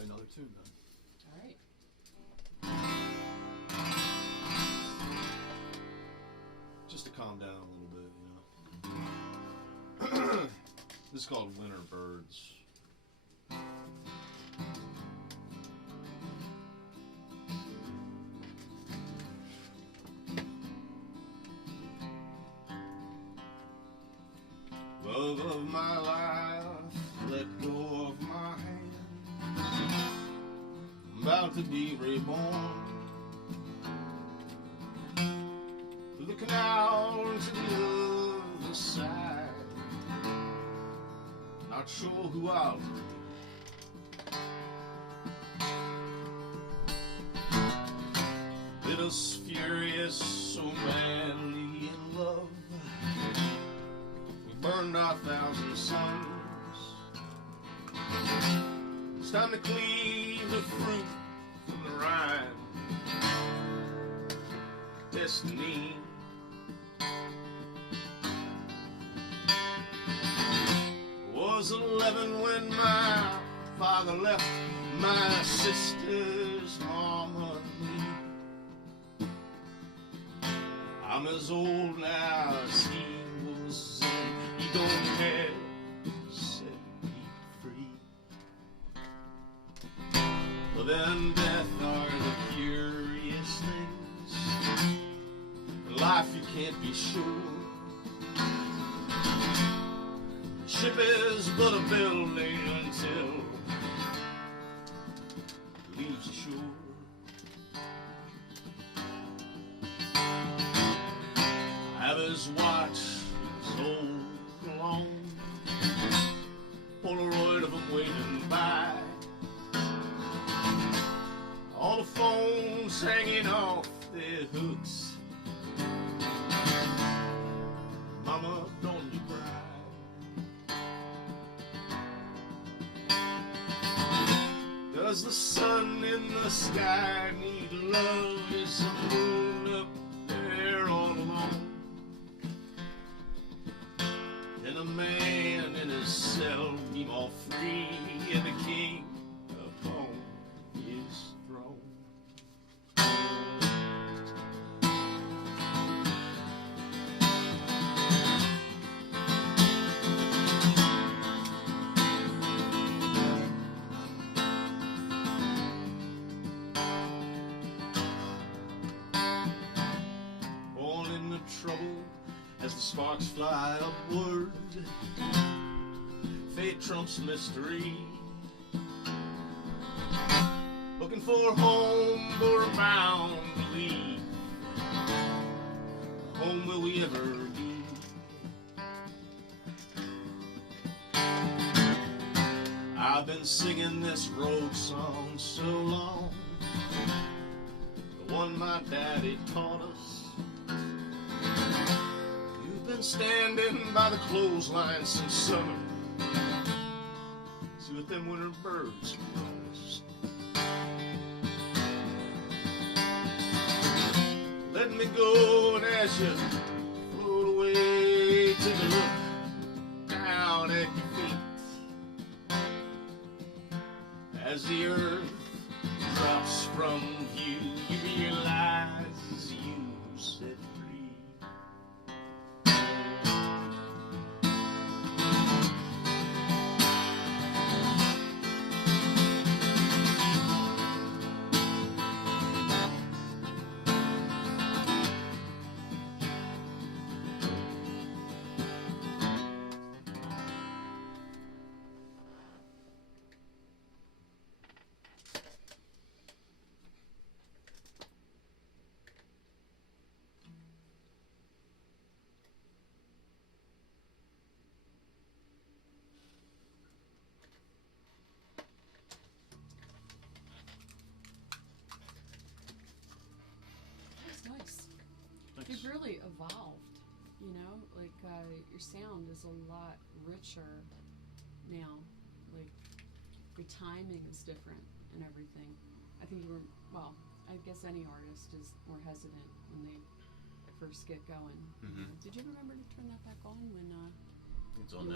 play another tune then. All right. Just to calm down a little bit, you know. This is called Winter Birds. Love of my life, let go of my hand. I'm about to be reborn. Looking out to the other side, not sure who I'll be. Lit us furious, so madly in love. We burned our 1,000 suns. It's time to cleave the fruit from the rind. Destiny. Was 11 when my father left my sister's mama and me. I'm as old now as he was, and he don't care to set me free. Love and death are the curious things in life you can't be sure. Ship is but a building until it leaves the shore. I have his watch, his old cologne, Polaroid of him waving by. All the phones hanging off their hooks. Mama, don't you cry. Does the sun in the sky need love? Is the moon up there all alone? Can a man in his cell be more free and the king upon his throne? Trouble as the sparks fly upward. Fate trumps mystery. Looking for a home, but we're bound to leave. Home will we ever be? I've been singing this road song so long, the one my daddy taught us. You've been standing by the clothesline since summer. See what them winter birds cross. Let me go, and as you float away, take a look down at your feet. As the earth drops from view, you realize you set free. You've really evolved, you know, like your sound is a lot richer now, like your timing is different and everything. I think you were, well, I guess any artist is more hesitant when they first get going. Mm-hmm. Did you remember to turn that back on when it's on now.